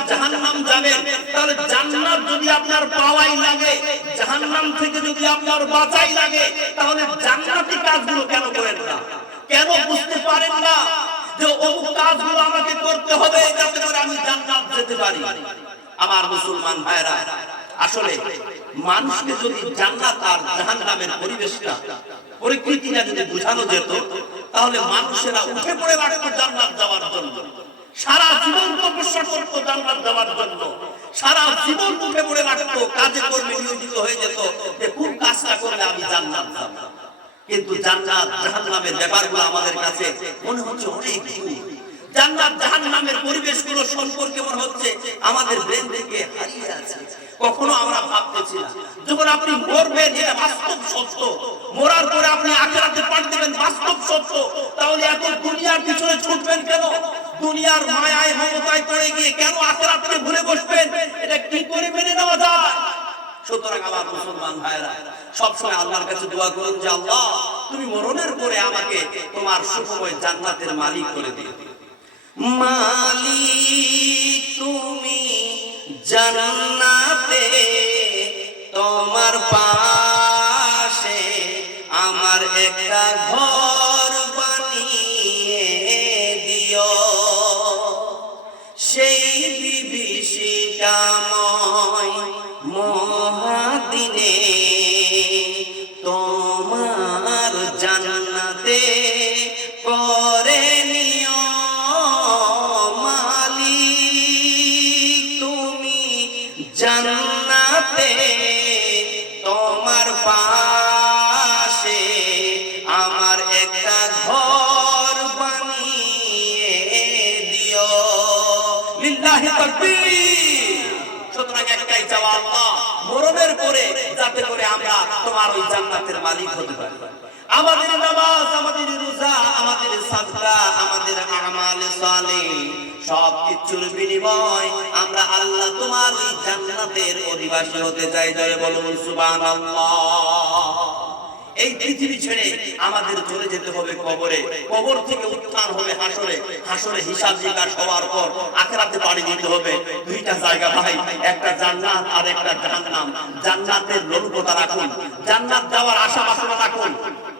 আপনি যাবেন তাহলে যদি আপনার পাওয়াই লাগে থেকে যদি আপনার বাঁচাই লাগে, তাহলে জান্নাতি কাজগুলো কেন করেন না? কেন বুঝতে পারেন না যে অমুক কাজগুলো আমাকে করতে হবে যাতে করে আমি জান্নাত যেতে পারি? আমার মুসলমান ভাইরা আসলে মানুষকে যদি জান্নাত আর জাহান্নামের পরিবেশটা, পরিকৃতিটা যদি বোঝানো যেত, তাহলে মানুষেরা উঠে পড়ে লাগতো জান্নাত যাওয়ার জন্য। সারা জীবন তপস্যা করতো জান্নাত যাওয়ার জন্য। সারা জীবন উঠে পড়ে লাগতো কাজে কর্মে নিয়োজিত হয়ে যেত যে কোন কাজটা করলে আমি জান্নাত যাব কিন্তু জান্নাত জাহান্নামের ব্যাপারগুলো আমাদের কাছে মনে হচ্ছে অনেক জান্নাত জাহান্নামের পরিবেশগুলো সম্পর্কে মনে হচ্ছে আমাদের ব্রেন থেকে হারিয়ে আছে। কখনো আমরা ভাবতেছি না। যখন আপনি মরবেন, এটা বাস্তব সত্য। মরার পরে আপনি আখেরাতে পাঠিয়ে দেবেন, বাস্তব সত্য। তাহলে এত দুনিয়ার পিছনে ছুটবেন কেন? দুনিয়ার মায়ায় মমতায় পড়ে গিয়ে কেন আখেরাতকে ভুলে বসবেন? এটা কি করে মেনে নেওয়া যায়? সুতরাং আমার মুসলমান ভাইরা আল্লাহর কাছে দোয়া করুন যে আল্লাহ, তুমি মরণের পরে আমাকে তোমার সুখময় জান্নাতের মালিক করে দিও। মালিক তুমি জান্নাতে, তোমার পাশে আমার একটা ঘর। সুতরাং একটাই চাওয়া আল্লাহ, মরণের পরে যাতে করে আমরা তোমার ওই জান্নাতের মালিক হতে পারি। আমাদের নামাজ, আমাদের রোজা, আমাদের সাদকা আমাদের আমাল সব কিছুর বিনিময় আমরা আল্লাহ তোমার ওই জান্নাতের অধিবাসী হতে চাই। জয় বলুন, সুবহানাল্লাহ। এই পৃথিবী ছেড়ে আমাদের চলে যেতে হবে কবরে। কবর থেকে উত্থান হবে হাসরে। হাসরে হিসাব নিকাশ হওয়ার পর আখেরাতে পাড়ি দিতে হবে। দুইটা জায়গা ভাই, একটা জান্নাত আর একটা জাহান্নাম। জান্নাতের লোলুপতা রাখুন। জান্নাত যাওয়ার আশা বাসনা রাখুন।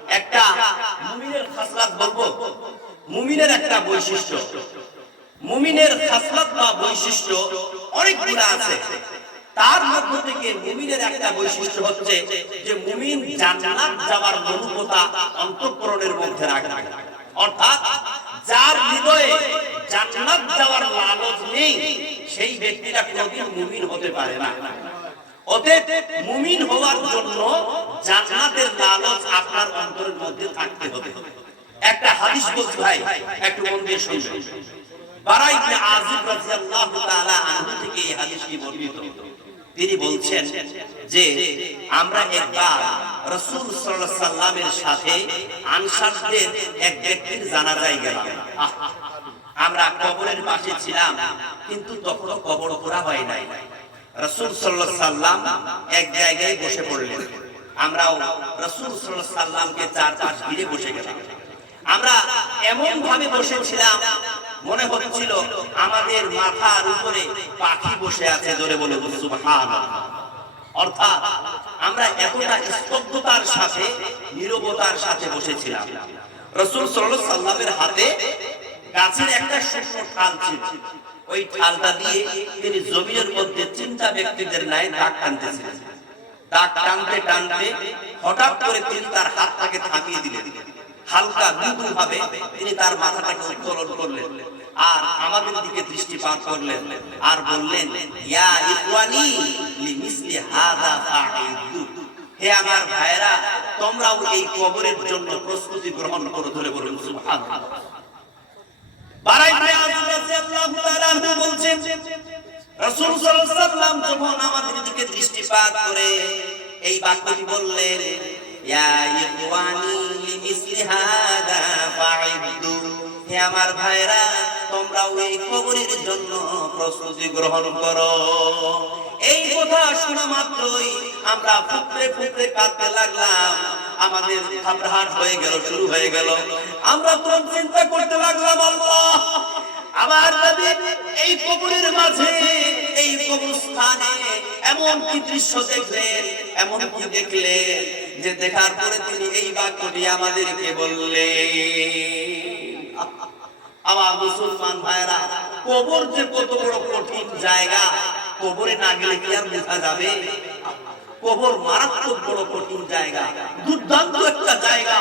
একটা মুমিনের খাসলাত বলব। মুমিনের একটা বৈশিষ্ট্য। মুমিনের খাসলাত বা বৈশিষ্ট্য অনেকগুলো আছে। তার মধ্য থেকে মুমিনের একটা বৈশিষ্ট্য হচ্ছে যে মুমিন জান্নাত যাওয়ার অনুভূতা অন্তঃকরণের মধ্যে রাখে। অর্থাৎ যার হৃদয়ে জান্নাত যাওয়ার লালচ নেই, সেই ব্যক্তিরা কোনোদিন মুমিন হতে পারে না। অতএব মুমিন হওয়ার জন্য জান্নাতের লালচ আপনার অন্তরের মধ্যে থাকতে হবে। একটা হাদিস বলছি ভাই, একটু মন দিয়ে শুনবেন। বারা ইবনে আযিব রাদিয়াল্লাহু তাআলা আনহু থেকে এই হাদিসটি বর্ণিত। তিনি বলছেন যে আমরা একবার রাসূল সাল্লামের সাথে আনসারদের এক ব্যক্তির জানাজায় গেলাম। আহ! আমরা কবরের পাশে ছিলাম, কিন্তু তখনও কবর করা হয় নাই। রাসূল আলাইহি সাল্লাম এক জায়গায় বসে পড়লেন। আমরাও রাসূল আলাইহি সাল্লামকে চারপাশ ঘিরে বসে গেলাম। আমরা এমন ভাবে বসেছিলাম, মনে হচ্ছিল আমাদের মাথার উপরে পাখি বসে আছে জোরে বলে সুবহান অর্থাৎ আমরা এতটা স্তব্ধতার সাথে, নীরবতার সাথে বসেছিলাম। রসুল সাল্লামের হাতে গাছের একটা শুকনো ঠাল ছিল। ওই ঠালটা দিয়ে তিনি জমিনের মধ্যে চিন্তা ব্যক্তিদের ন্যায় দাগ টানতেছিলেন। দাগ টানতে টানতে হঠাৎ করে তিনি তার হাতটাকে থামিয়ে দিলেন। হালকা মৃদু ভাবে তিনি তার মাথাটাকে উত্তোলন করলেন আর আমাদের দিকে দৃষ্টিপাত করলেন আর বললেন হে আমার ভাইরা তোমরাও এই কবরের জন্য প্রস্তুতি গ্রহণ করো ধরে বলুন আমাদের দিকে দৃষ্টিপাত করে, এই বাক্যটি বললেন, ইয়া ইখওয়ানি আমার ভাইরা, তোমরাও এই কবরের জন্য প্রস্তুতি গ্রহণ করো। এই কথা শোনা মাত্রই আমরা ফুকরে ফুকরে কাঁদতে লাগলাম। আমাদের ঘাবড়াহাট হয়ে গেল, শুরু হয়ে গেল। আমরা তখন চিন্তা করতে লাগলাম, আল্লাহ! আবার নবী এই কবরের মাঝে, এই কবরস্থানে এমন কি দৃশ্য দেখলেন, এমন কি দেখলেন যে দেখার পরে তিনি এই বাক্যটি আমাদেরকে বললেন। আমার মুসলমান ভাইরা কবর যে কত বড় কঠিন জায়গা, কবরে না গেলে কি আর বোঝা যাবে? কবর মারাত্মক বড় কঠিন জায়গা, দুর্দান্ত একটা জায়গা।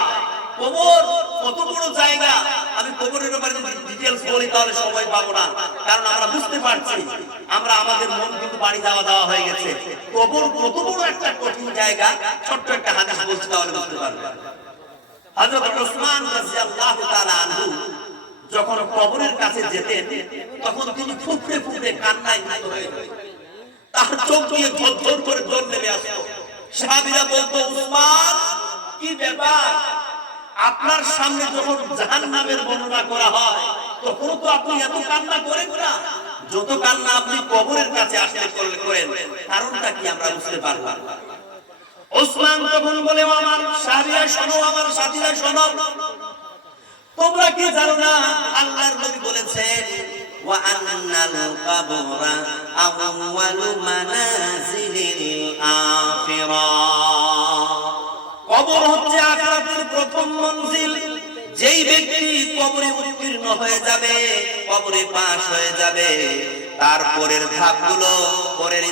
আমরা আমাদের মন কিন্তু বাড়ি যাওয়া দেওয়া হয়ে গেছে। কবর কত বড় একটা কঠিন জায়গা? ছোট্ট একটা হাদিস বলছি, তাহলে যখন কবরের কাছে যেতেন, তখন তিনি ফুটে ফুটে কান্নায় লিপ্ত হয়ে তার চোখ দিয়ে ঝরঝর করে জল নেমে আসতো। সাহাবীরা বলতো, উসমান, কি ব্যাপার? আপনার সামনে যখন জাহান্নামের বর্ণনা করা হয় তখন তো আপনি এত কান্না করেন না। যত কান্না আপনি কবরের কাছে আসলে করেন, কারণটা কি আমরা বুঝতে পারব। ওসমান তখন বলে আমার সাহাবীরা শোনো, আমার সাথীরা শোনো। তোমরা কি জানো না? আল্লাহর নবী বলেছেন যেই ব্যক্তি কবরে উত্তীর্ণ হয়ে যাবে, কবরে পাশ হয়ে যাবে তারপরের ধাপগুলো, পরের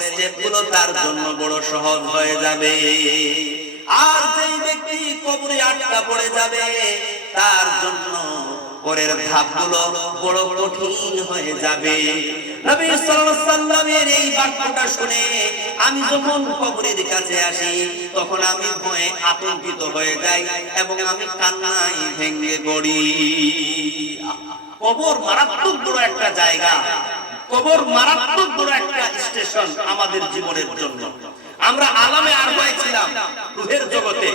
তার জন্য বড় সহজ হয়ে যাবে। আর যেই ব্যক্তি কবরে আটকা পড়ে যাবে তার জন্য পরের ধাপগুলো বড় কঠিন হয়ে যাবে। এই বাক্যটা শুনে আমি যখন কবরের কাছে আসি, তখন আমি ভয়ে আতঙ্কিত হয়ে যাই এবং আমি কান্নাই ভেঙে পড়ি। কবর মারাত্মক বড় একটা জায়গা। কবর মারাত্মক বড় একটা স্টেশন আমাদের জীবনের জন্য। আমরা আলামে আরবাই ছিলাম রুহের জগতে।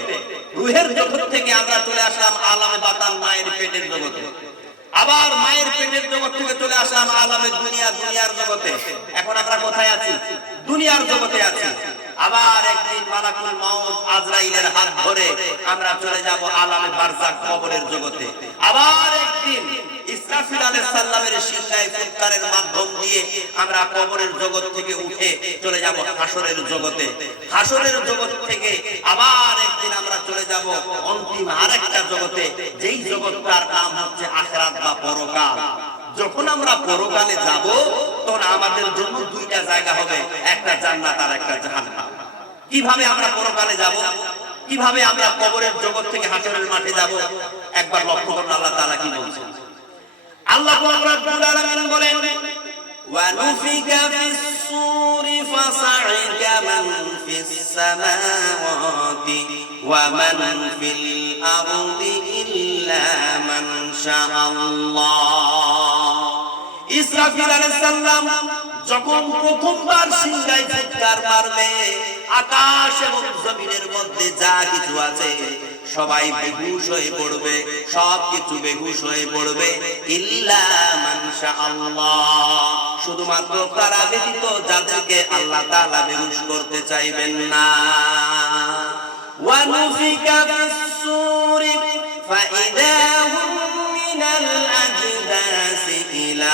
রুহের জগৎ থেকে আমরা চলে আসলাম আলামে বাতাল মায়ের পেটের জগতে। আবার মায়ের পেটের জগৎ থেকে চলে আসলাম আলামে দুনিয়া, দুনিয়ার জগতে। এখন আমরা কোথায় আছি? দুনিয়ার জগতে আছি। আবার একদিন মালাকুল মাউত আজরাইলের হাত ধরে আমরা চলে যাব আলামে বারজাক কবরের জগতে। আবার একদিন ইসরাফিল আলাইহিস সালামের শিল্লায় ফুৎকারের মাধ্যম দিয়ে আমরা কবরের জগৎ থেকে উঠে চলে যাব হাসরের জগতে। হাসরের জগৎ থেকে আবার একদিন আমরা চলে যাব অন্তিম আরেকটা জগতে, যেই জগৎটার নাম হচ্ছে আখিরাত বা পরকাল। যখন আমরা পরকালে যাব তখন আমাদের জন্য দুইটা জায়গা হবে একটা জান্নাত আর একটা জাহান্নাম কিভাবে আমরা পরকালে যাব কিভাবে আমরা কবরের জগৎ থেকে হাসরের মাঠে যাব একবার লক্ষ্য করুন আল্লাহ তাআলা কি বলছেন আল্লাহ রাব্বুল আলামিন বলেন ونفك في الصور فصعق من في السماوات ومن في الأرض إلا من شاء الله ইসরাফিল আলাইহিস সালাম যখন প্রথমবার সিংহায় ফুৎকার মারবে আকাশ এবং জমিনের মধ্যে যা কিছু আছে সবাই বেহুশ হয়ে পড়বে সব কিছু বেহুশ হয়ে পড়বে ইল্লা মানশা আল্লাহ শুধুমাত্র তারা ব্যতীত যাদেরকে আল্লাহ তাআলা বেহুশ করতে চাইবেন না ونفك في الصور فإذا هم من الأجداث إلى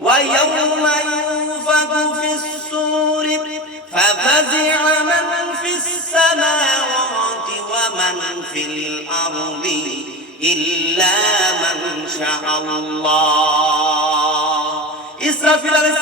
ويوم ينفخ في الصور ففزع من في السماوات ومن في الأرض إلا من شاء الله.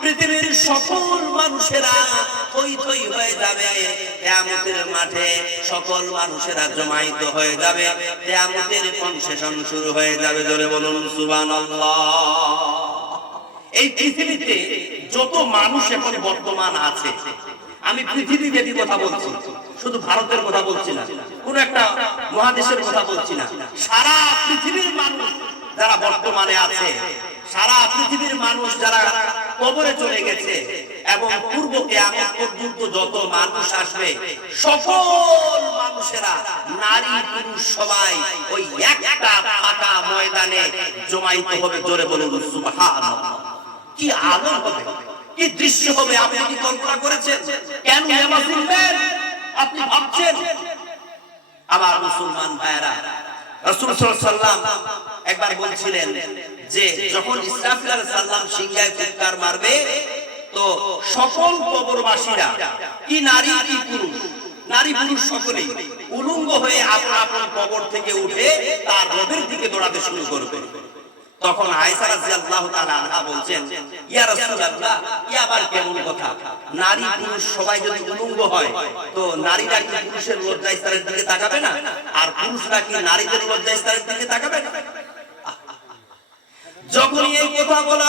পৃথিবীর সকল মানুষেরা হয়ে যাবে। কেয়ামতের মাঠে সকল মানুষেরা জমায়েত হয়ে যাবে। কেয়ামতের কনসেশন শুরু হয়ে যাবে। জোরে বলুন এই পৃথিবীতে যত মানুষ এখন বর্তমান আছে, আমি পৃথিবী ব্যাপী কথা বলছি, শুধু ভারতের কথা বলছি না, কোন একটা মহাদেশের কথা বলছি না, সারা পৃথিবীর মানুষ যারা বর্তমানে আছে, সারা পৃথিবীর মানুষ যারা কবরে চলে গেছে এবং পূর্ব কেয়ামত পর্যন্ত যত মানুষ আসবে, সকল মানুষেরা নারী পুরুষ সবাই ওই একটা ফাঁকা ময়দানে জমাইত হবে। জোরে সুবহানাল্লাহ। কি আলো হবে, কি দৃশ্য হবে, আপনি কি কল্পনা করেছেন? কেন আপনি ভাবছেন? আমার মুসলমান ভাইরা একবার বলছিলেন যে, যখন সাল্লাম সিংহায় মারবে, তো সকল কবরবাসীরা, কি নারী, কি পুরুষ, নারী পুরুষ সকলেই উলঙ্গ হয়ে কবর থেকে উঠে তার রবের দিকে দৌড়াতে শুরু করবে। তখন নারী পুরুষ সবাই যদি উলঙ্গ হয়, তো নারীরা কি পুরুষের দিকে তাকাবে না? আর পুরুষরা কি নারীদের দিকে তাকাবে না? যখনই এই কথা বলা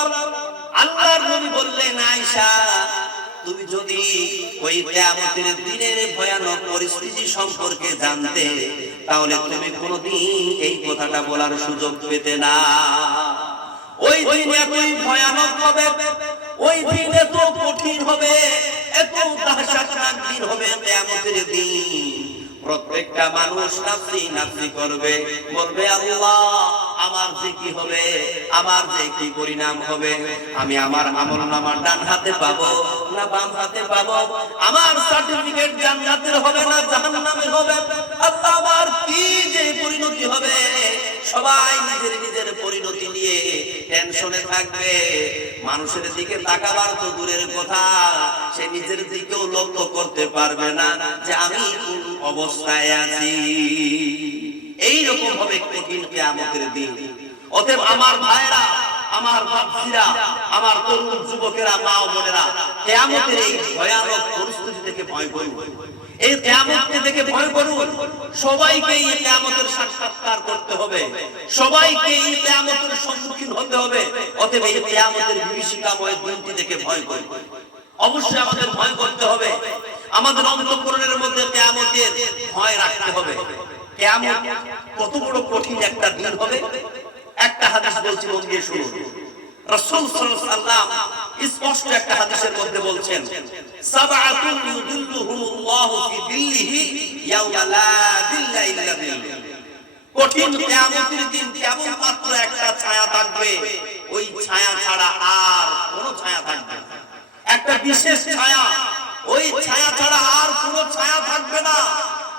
আল্লাহর নবী বললেন, আয়েশা তুমি যদি ওই কিয়ামতের দিনের ভয়ানক পরিস্থিতি সম্পর্কে জানতে, তাহলে তুমি কোনোদিন এই কথাটা বলার সুযোগ পেতে না। ওই দিন এতই ভয়ানক হবে, ওই দিন এত কঠিন হবে, এত দিন হবে কিয়ামতের দিন। প্রত্যেকটা মানুষ নাফসি নাফসি করবে, বলবে আল্লাহ আমার যে কি হবে, আমার যে কি পরিণাম হবে, আমি আমার আমল নামার ডান হাতে পাবো না বাম হাতে পাবো? আমার সার্টিফিকেট জান্নাতের হবে না জাহান্নামের হবে? আমার কি যে পরিণতি হবে? সবাই নিজের নিজের পরিণতি নিয়ে টেনশনে থাকবে। মানুষের দিকে তাকাবার তো দূরের কথা, সে নিজের দিকেও লক্ষ্য করতে পারবে না যে আমি অবস্থায় আছি। এই রকম হবে কঠিন কিয়ামতের দিন। অতএব আমার ভাইরা আমার বাপজিরা আমার তরুণ যুবকেরা, মা ও বোনেরা, কিয়ামতের এই ভয়ানক পরিস্থিতি থেকে ভয় করুন। এই কিয়ামতকে দেখে ভয় করুন। সবাইকে এই কিয়ামতের সাক্ষাৎকার করতে হবে। সবাইকে এই কিয়ামতের সম্মুখীন হতে হবে। অতএব এই কিয়ামতের বিভীষিকাময় দিনটি দেখে ভয় করুন। অবশ্যই আমাদের ভয় করতে হবে। আমাদের অন্তঃকরণের মধ্যে কিয়ামতের ভয় রাখতে হবে। কিয়ামত কত বড় কঠিন একটা দিন হবে। একটা হাদিস বলছি, মন দিয়ে শুনুন। একটা ছায়া থাকবে। ওই ছায়া ছাড়া আর কোনো ছায়া থাকবে একটা বিশেষ ছায়া। ওই ছায়া ছাড়া আর কোনো ছায়া থাকবে না।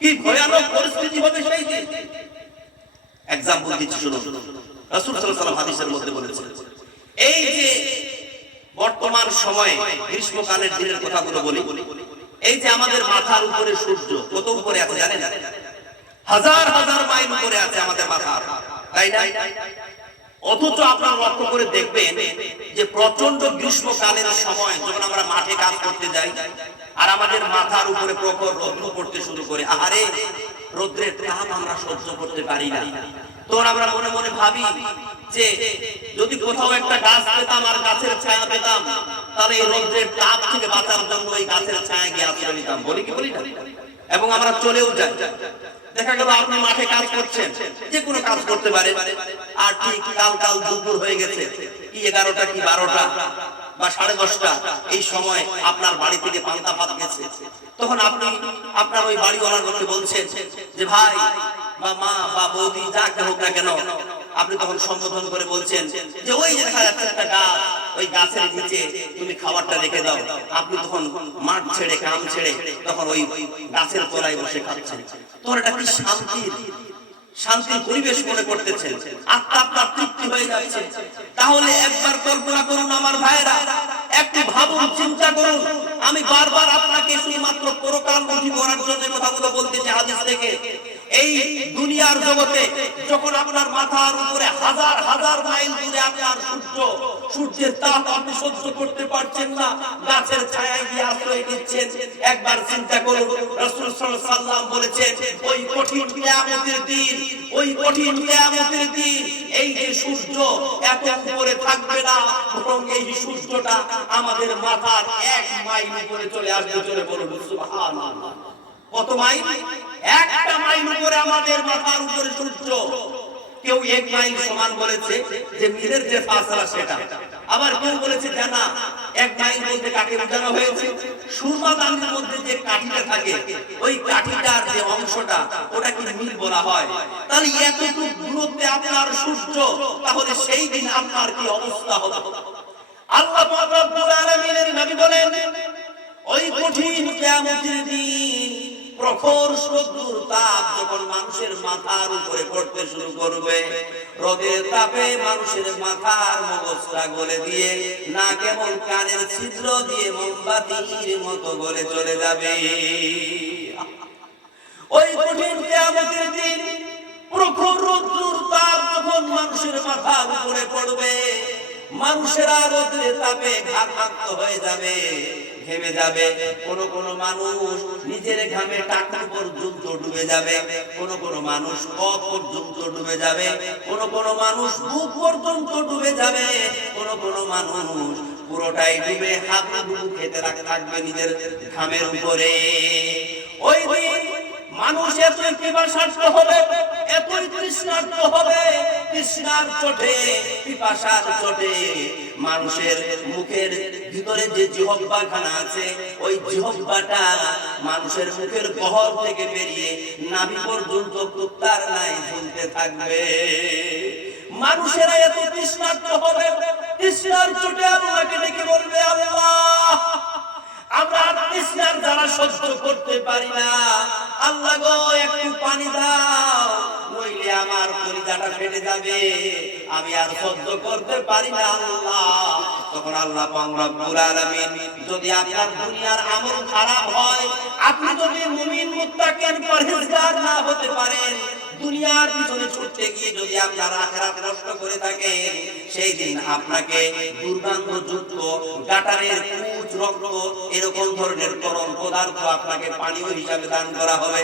কি ভয়ানক পরিস্থিতি হবে দিচ্ছি রাসূল সাল্লাল্লাহু আলাইহি মধ্যে বলেছেন, এই যে বর্তমান সময়ে, গ্রীষ্মকালের দিনের কথাগুলো বলি, এই যে আমাদের মাথার উপরে সূর্য, কত উপরে আছে জানেন? হাজার হাজার মাইল উপরে আছে আমাদের তাই না? অথচ আপনারা লক্ষ্য করে দেখবেন যে প্রচণ্ড গ্রীষ্মকালের সময় যখন আমরা মাঠে কাজ করতে যাই আর আমাদের মাথার উপরে প্রখর রৌদ্র পড়তে শুরু করে। আহারে, রৌদ্রের তাপ আমরা সহ্য করতে পারি না। তখন আমরা মনে মনে ভাবি যে, যদি কোথাও একটা গাছ পেতাম আর গাছের ছায়া পেতাম, তাহলে এই রৌদ্রের তাপ থেকে বাঁচার জন্য এই গাছের ছায়া গিয়ে আশ্রয় নিতাম। বলি কি, বলি না? এবং আমরা চলেও যাই। দেখা গেল আপনি মাঠে কাজ করছেন, যে কোনো কাজ করতে পারে আর ঠিক কাল কাল দুপুর হয়ে গেছে, কি এগারোটা, কি বারোটা? বা সাড়ে দশটা, এই সময় আপনার বাড়ি থেকে পান্তা ভাত গেছে। তখন আপনি আপনার ওই বাড়িওয়ালার লোককে বলছেন যে, ভাই বা মা বা বৌদি যাকে হোক না কেন। আপনি তখন সম্বোধন করে বলছেন যে, ওই যে দেখা যাচ্ছে একটা গাছ, ওই গাছের নিচে তুমি খাবারটা রেখে দাও। আপনি তখন মাঠ ছেড়ে কাম ছেড়ে তখন ওই গাছের তলায় বসে খাচ্ছেন। তোর এটা কি শান্তির শান্তির পরিবেশ মনে করতেছেন। আত্মা আপনার তৃপ্তি হয়ে যাচ্ছে। তাহলে একবার কল্পনা করুন আমার ভাইরা একটু ভাবুন, চিন্তা করুন। আমি বারবার আপনাকে শুধুমাত্র পরকালমুখী করার জন্য কথাগুলো বলতেছি হাদিস থেকে। এই দুনিয়ার জগতে যখন আপনার মাথার উপরে হাজার হাজার মাইল দূরে আপনার সূর্য, সূর্যের তাপ আপনি সহ্য করতে পারছেন না, গাছের ছায়ায় গিয়ে আশ্রয় নিচ্ছেন। একবার চিন্তা করুন বলেছেন, ওই কঠিন দিন, ওই কঠিন দিন এই যে সূর্য এত উপরে থাকবে না, বরং এই সূর্যটা আমাদের মাথার এক মাইল উপরে চলে আসবে। চলে বলুন, সুবহানাল্লাহ। কত মাইল? একটা মাইল উপরে আমাদের মাথার উপরে সূর্য। কেউ এক মাইল সমান বলেছে যে মিলের যে ফাসলা সেটা। আবার কেউ বলেছে যে না, এক মাইল বলতে কাকে বোঝানো হয়েছে? সুরমা দানের মধ্যে যে কাঠিটা থাকে, ওই কাঠিটার যে অংশটা, ওটাকে মিল বলা হয়। তাহলে এতটুকু দূরত্বে আপনার সূর্য, তাহলে সেই দিন আপনার কি অবস্থা হবে আল্লাহ রব্বুল আলামিনের নবী বলেন, ওই কঠিন কিয়ামতের দিন প্রখর শত্রুর তাপ যখন মানুষের মাথার উপরে পড়তে শুরু করবে রোদের তাপে মানুষের মাথার মগজটা গলে দিয়ে না কেমন কানের ছিদ্র দিয়ে মোমবাতির মতো গলে চলে যাবে। ওই কঠিন কিয়ামতের দিন প্রখর রৌদ্রুর তাপ যখন মানুষের মাথার উপরে পড়বে, মানুষেরা রোদ্রে তাপে ঘামাক্ত হয়ে যাবে। ঘেমে যাবে। কোন কোন মানুষ নিজের ঘামে টাকা পর্যন্ত ডুবে যাবে। কোন কোন মানুষ পথ পর্যন্ত ডুবে যাবে। কোন কোন মানুষ বুক পর্যন্ত ডুবে যাবে। কোন কোন মানুষ পুরোটাই ডুবে হাবু খেতে থাকবে নিজের ঘামের উপরে। ওই দিন মানুষ এতই পিপাসার্থ হবে এতই তৃষ্ণার্থ হবে, তৃষ্ণার চোটে, পিপাসার চোটে। মানুষের মুখের ভিতরে যে জিহব্বা খানা আছে, ওই জিহব্বাটা মানুষের মুখের গহর থেকে বেরিয়ে নাভি পর্যন্ত কুত্তার নাই ঝুলতে থাকবে। মানুষেরা এত তৃষ্ণার্থ হবে, তৃষ্ণার চোটে আল্লাহকে ডেকে বলবে, আল্লাহ! দ্বারা সহ্য করতে পারি না। আল্লাহ গো, একটু পানি দাও, নইলে আমার কলিজাটা ফেটে যাবে। আমি আর সহ্য করতে পারি না, আল্লাহ। তখন আল্লাহ রব্বুল আলামিন যদি আপনার দুনিয়ার আমল খারাপ হয়, আপনি যদি মুমিন মুত্তাকিন পরহেজগার না হতে পারেন, দুনিয়ার পিছনে ছুটতে গিয়ে যদি আপনার আখেরাত নষ্ট করে থাকেন, সেই দিন আপনাকে গাটারের কুচ, রক্ত, এরকম ধরনের তরল পদার্থ আপনাকে পানীয় হিসাবে দান করা হবে।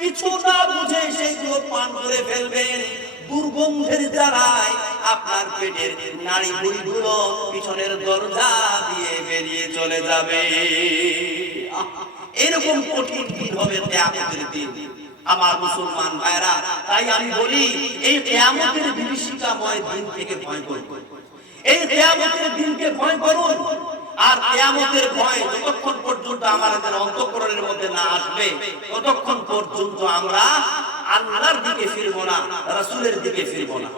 কিছু না বুঝে সেইগুলো পান করে ফেলবেন। দুর্গন্ধের দ্বারাই আপনার পেটের নাড়ি ভুড়িগুলো পিছনের দরজা দিয়ে বেরিয়ে চলে যাবে। এরকম কঠিন দিন হবে কিয়ামতের দিন? আমার মুসলমান ভাইরা তাই আমি বলি, এই কিয়ামতের বিভীষিকাময় দিন থেকে ভয় করুন। এই কিয়ামতের দিনকে ভয় করুন। আর কিয়ামতের ভয় যতক্ষণ পর্যন্ত আমাদের অন্তঃকরণের মধ্যে না আসবে, ততক্ষণ পর্যন্ত আমরা আল্লাহর দিকে ফিরবো না রাসূলের দিকে ফিরবো না।